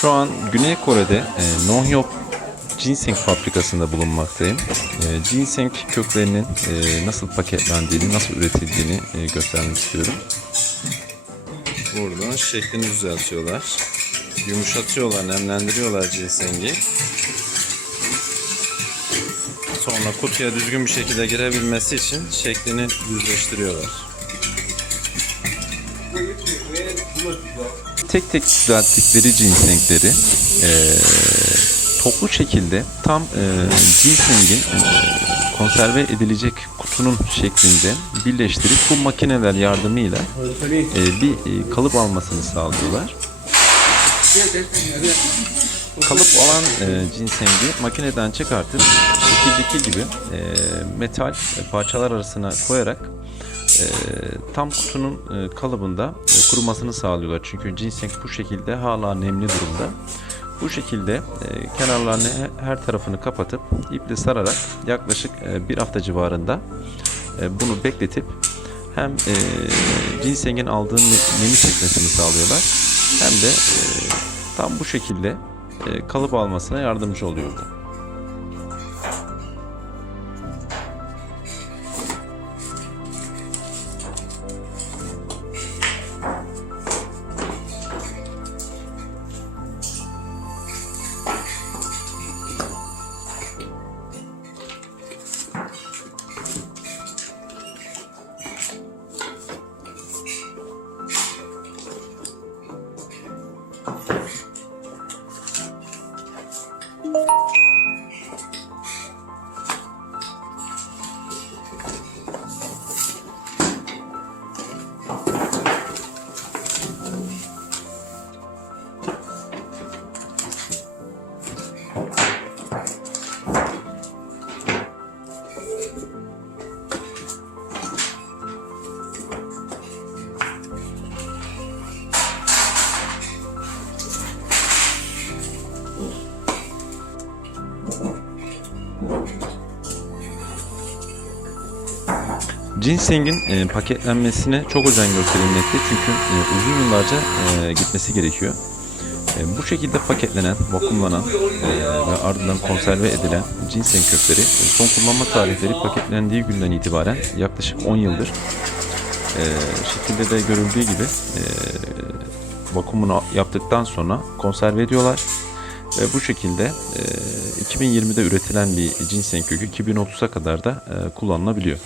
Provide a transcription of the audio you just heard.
Şu an Güney Kore'de e, Nonhyop ginseng fabrikasında bulunmaktayım. E, ginseng köklerinin e, nasıl paketlendiğini, nasıl üretildiğini e, göstermek istiyorum. Burada şeklini düzeltiyorlar. Yumuşatıyorlar, nemlendiriyorlar ginsengi. Sonra kutuya düzgün bir şekilde girebilmesi için şeklini düzleştiriyorlar. Tek tek düzelttikleri ginsengleri eee, toplu şekilde tam eee ginsengin eee, konserve edilecek kutunun şeklinde birleştirip bu makineler yardımıyla eee, bir eee, kalıp almasını sağlıyorlar. Kalıp olan e, cinsengi makineden çıkartıp şekildeki gibi e, metal e, parçalar arasına koyarak e, tam kutunun e, kalıbında e, kurumasını sağlıyorlar. Çünkü ginseng bu şekilde hala nemli durumda. Bu şekilde e, kenarlarını he- her tarafını kapatıp iple sararak yaklaşık e, bir hafta civarında e, bunu bekletip hem e, ginsengin aldığı ne- nemi çekmesini sağlıyorlar hem de e, tam bu şekilde e, kalıp almasına yardımcı oluyordu. Ginsengin e, paketlenmesine çok özen gösterilmekte çünkü e, uzun yıllarca e, gitmesi gerekiyor. E, bu şekilde paketlenen, vakumlanan e, ve ardından konserve edilen ginseng kökleri e, son kullanma tarihleri paketlendiği günden itibaren yaklaşık 10 yıldır e, şekilde de görüldüğü gibi e, vakumunu yaptıktan sonra konserve ediyorlar. Ve bu şekilde e, 2020'de üretilen bir ginseng kökü 2030'a kadar da e, kullanılabiliyor.